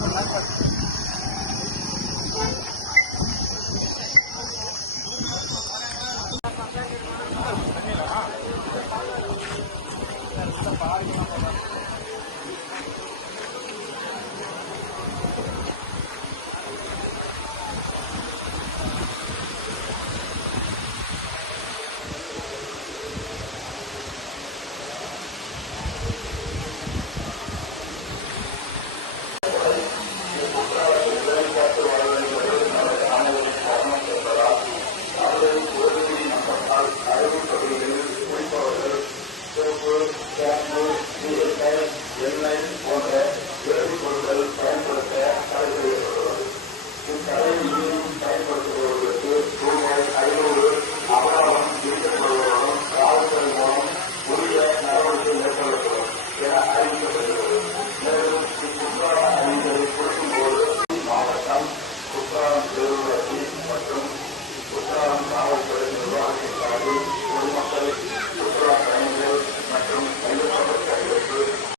பாருங்க